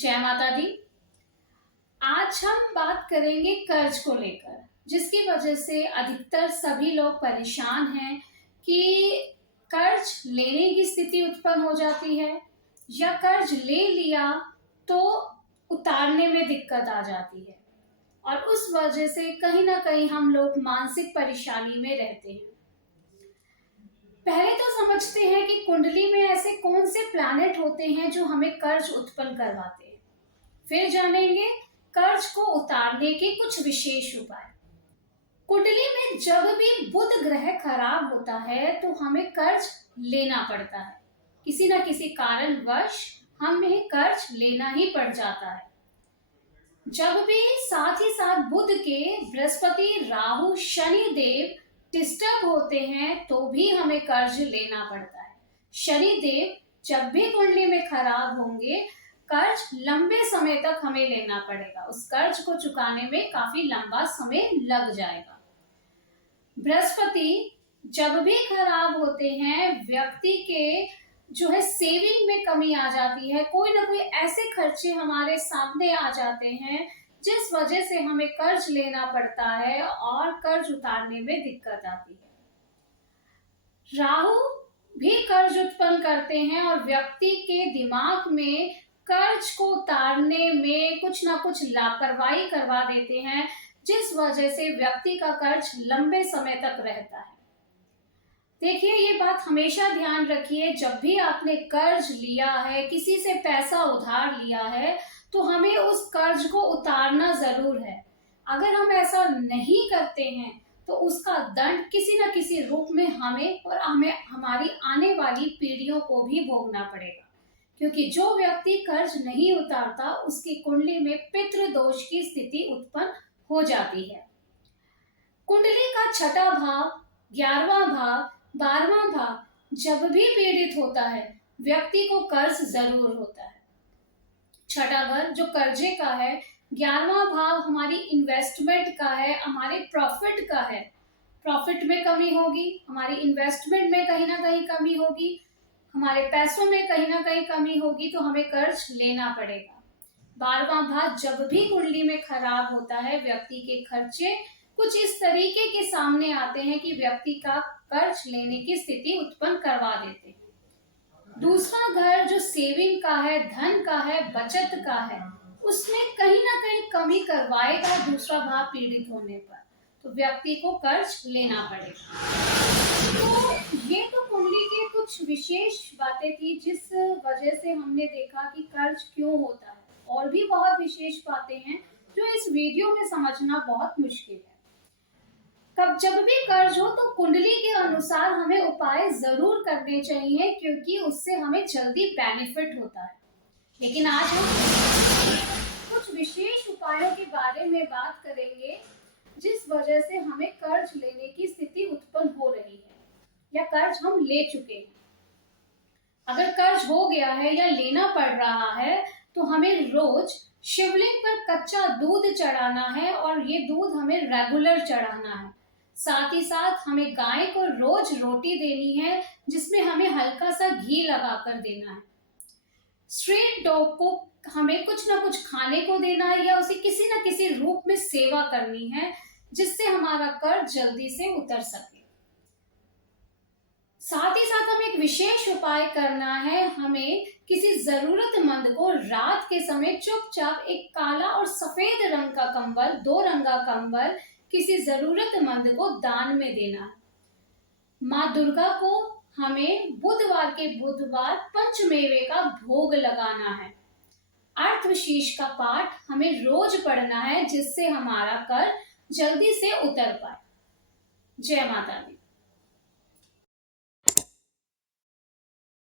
जय माता दी। आज हम बात करेंगे कर्ज को लेकर, जिसकी वजह से अधिकतर सभी लोग परेशान हैं कि कर्ज लेने की स्थिति उत्पन्न हो जाती है या कर्ज ले लिया तो उतारने में दिक्कत आ जाती है और उस वजह से कहीं ना कहीं हम लोग मानसिक परेशानी में रहते हैं। पहले तो समझते हैं कि कुंडली में ऐसे कौन से प्लैनेट होते हैं जो हमें कर्ज उत्पन्न करवाते हैं। फिर जानेंगे कर्ज को उतारने के कुछ विशेष उपाय। कुंडली में जब भी बुध ग्रह खराब होता है तो हमें कर्ज लेना पड़ता है। किसी न किसी कारणवश हमें कर्ज लेना ही पड़ जाता है। जब भी साथ ही साथ बुध के बृहस्पति, राहु, शनि देव डिस्टर्ब होते हैं तो भी हमें कर्ज लेना पड़ता है। शनि देव जब भी कुंडली में खराब होंगे, कर्ज लंबे समय तक हमें लेना पड़ेगा। उस कर्ज को चुकाने में काफी लंबा समय लग जाएगा। बृहस्पति जब भी खराब होते हैं, व्यक्ति के जो है सेविंग में कमी आ जाती है। कोई ना कोई ऐसे खर्चे हमारे सामने आ जाते हैं जिस वजह से हमें कर्ज लेना पड़ता है और कर्ज उतारने में दिक्कत आती है। राहु भी कर्ज उत्पन्न करते हैं और व्यक्ति के दिमाग में कर्ज को उतारने में कुछ ना कुछ लापरवाही करवा देते हैं, जिस वजह से व्यक्ति का कर्ज लंबे समय तक रहता है। देखिए, ये बात हमेशा ध्यान रखिए, जब भी आपने कर्ज लिया है, किसी से पैसा उधार लिया है, तो हमें उस कर्ज को उतारना जरूर है। अगर हम ऐसा नहीं करते हैं तो उसका दंड किसी न किसी रूप में हमें और हमारी आने वाली पीढ़ियों को भी भोगना पड़ेगा, क्योंकि जो व्यक्ति कर्ज नहीं उतारता उसकी कुंडली में पितृ दोष की स्थिति उत्पन्न हो जाती है। कुंडली का छठा भाव, 11वां भाव, 12वां भाव जब भी पीड़ित होता है, व्यक्ति को कर्ज जरूर होता है। छठा घर जो कर्जे का है, 11वां भाव हमारी इन्वेस्टमेंट का है, हमारे प्रॉफिट का है। प्रॉफिट में कमी होगी, हमारी इन्वेस्टमेंट में कहीं ना कहीं कमी होगी, हमारे पैसों में कहीं ना कहीं कमी होगी, तो हमें कर्ज लेना पड़ेगा। 12वां भाव जब भी कुंडली में खराब होता है, व्यक्ति के खर्चे कुछ इस तरीके के सामने आते हैं कि व्यक्ति का कर्ज लेने की स्थिति उत्पन्न करवा देते हैं। दूसरा घर जो सेविंग का है, धन का है, बचत का है, उसमें कहीं ना कहीं कमी करवाएगा दूसरा भाव पीड़ित होने पर, तो व्यक्ति को कर्ज लेना पड़ेगा। तो ये तो कुंडली के कुछ विशेष बातें थी जिस वजह से हमने देखा कि कर्ज क्यों होता है। और भी बहुत विशेष बातें हैं जो इस वीडियो में समझना बहुत मुश्किल है। कब जब भी कर्ज हो तो कुंडली के अनुसार हमें उपाय जरूर करने चाहिए, क्योंकि उससे हमें जल्दी बेनिफिट होता है। लेकिन आज हम कुछ विशेष उपायों के बारे में बात करेंगे जिस वजह से हमें कर्ज लेने की स्थिति उत्पन्न हो रही है या कर्ज हम ले चुके हैं। अगर कर्ज हो गया है या लेना पड़ रहा है तो हमें रोज शिवलिंग पर कच्चा दूध चढ़ाना है और ये दूध हमें रेगुलर चढ़ाना है। साथ ही साथ हमें गाय को रोज रोटी देनी है, जिसमें हमें हल्का सा घी लगाकर देना है। स्ट्रीट डॉग को हमें कुछ ना कुछ खाने को देना है या उसे किसी न किसी रूप में सेवा करनी है, जिससे हमारा कर्ज जल्दी से उतर सके। साथ ही साथ हमें एक विशेष उपाय करना है। हमें किसी जरूरतमंद को रात के समय चुपचाप एक काला और सफेद रंग का कंबल, 2 रंगा कंबल किसी जरूरतमंद को दान में देना है। माँ दुर्गा को हमें बुधवार के बुधवार पंचमेवे का भोग लगाना है। अर्थशीष का पाठ हमें रोज पढ़ना है, जिससे हमारा कर्ज जल्दी से उतर पाए। जय माता दी।